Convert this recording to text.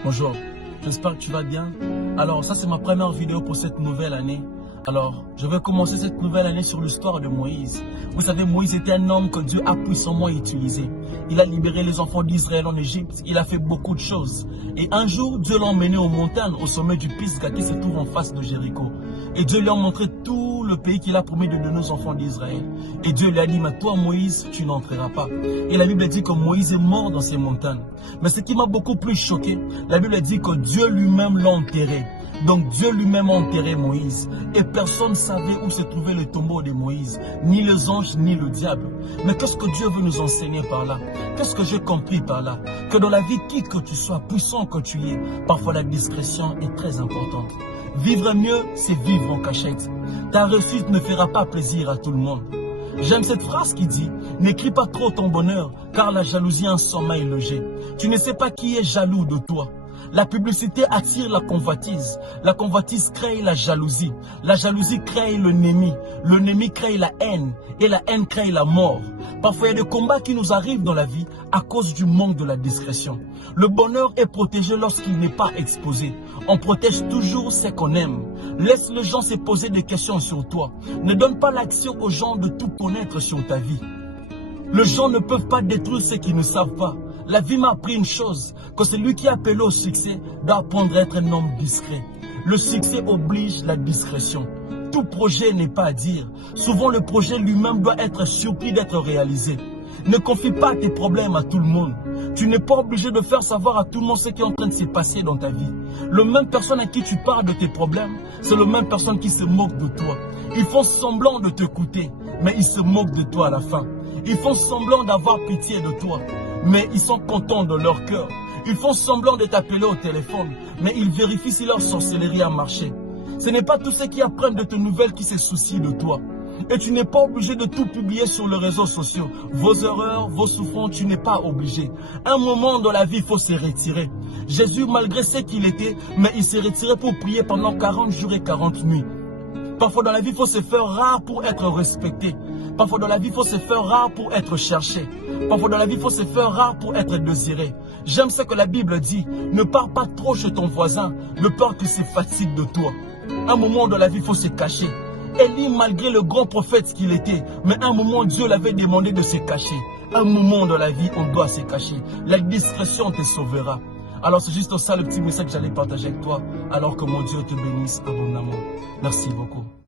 Bonjour, j'espère que tu vas bien. Alors, ça c'est ma première vidéo pour cette nouvelle année. Alors, je vais commencer cette nouvelle année sur l'histoire de Moïse. Vous savez, Moïse était un homme que Dieu a puissamment utilisé. Il a libéré les enfants d'Israël en Égypte. Il a fait beaucoup de choses. Et un jour, Dieu l'a emmené aux montagnes, au sommet du Pisgah qui se trouve en face de Jéricho. Et Dieu lui a montré tout le pays qu'il a promis de donner aux enfants d'Israël. Et Dieu lui a dit, mais toi Moïse, tu n'entreras pas. Et la Bible dit que Moïse est mort dans ces montagnes. Mais ce qui m'a beaucoup plus choqué, la Bible dit que Dieu lui-même l'a enterré. Donc Dieu lui-même a enterré Moïse. Et personne ne savait où se trouvait le tombeau de Moïse. Ni les anges, ni le diable. Mais qu'est-ce que Dieu veut nous enseigner par là? Qu'est-ce que j'ai compris par là? Que dans la vie, qui que tu sois, puissant que tu es, parfois la discrétion est très importante. Vivre mieux, c'est vivre en cachette. Ta réussite ne fera pas plaisir à tout le monde. J'aime cette phrase qui dit, n'écris pas trop ton bonheur, car la jalousie a un sommeil logé. Tu ne sais pas qui est jaloux de toi. La publicité attire la convoitise. La convoitise crée la jalousie. La jalousie crée le némi crée la haine. Et la haine crée la mort. Parfois, il y a des combats qui nous arrivent dans la vie à cause du manque de la discrétion. Le bonheur est protégé lorsqu'il n'est pas exposé. On protège toujours ce qu'on aime. Laisse les gens se poser des questions sur toi. Ne donne pas l'action aux gens de tout connaître sur ta vie. Les gens ne peuvent pas détruire ce qu'ils ne savent pas. La vie m'a appris une chose, que celui qui est appelé au succès doit apprendre à être un homme discret. Le succès oblige la discrétion. Tout projet n'est pas à dire. Souvent le projet lui-même doit être surpris d'être réalisé. Ne confie pas tes problèmes à tout le monde. Tu n'es pas obligé de faire savoir à tout le monde ce qui est en train de se passer dans ta vie. Le même personne à qui tu parles de tes problèmes, c'est le même personne qui se moque de toi. Ils font semblant de t'écouter, mais ils se moquent de toi à la fin. Ils font semblant d'avoir pitié de toi, mais ils sont contents de leur cœur. Ils font semblant de t'appeler au téléphone, mais ils vérifient si leur sorcellerie a marché. Ce n'est pas tous ceux qui apprennent de tes nouvelles qui se soucient de toi. Et tu n'es pas obligé de tout publier sur les réseaux sociaux. Vos erreurs, vos souffrances, tu n'es pas obligé. Un moment dans la vie, il faut se retirer. Jésus, malgré ce qu'il était, mais il s'est retiré pour prier pendant 40 jours et 40 nuits. Parfois dans la vie, il faut se faire rare pour être respecté. Parfois dans la vie, il faut se faire rare pour être cherché. Parfois dans la vie, il faut se faire rare pour être désiré. J'aime ce que la Bible dit. Ne pars pas trop chez ton voisin, de peur qu'il se fatigue de toi. Un moment dans la vie, il faut se cacher. Élie, malgré le grand prophète qu'il était, mais un moment, Dieu l'avait demandé de se cacher. Un moment dans la vie, on doit se cacher. La discrétion te sauvera. Alors c'est juste ça le petit message que j'allais partager avec toi, alors que mon Dieu te bénisse abondamment. Merci beaucoup.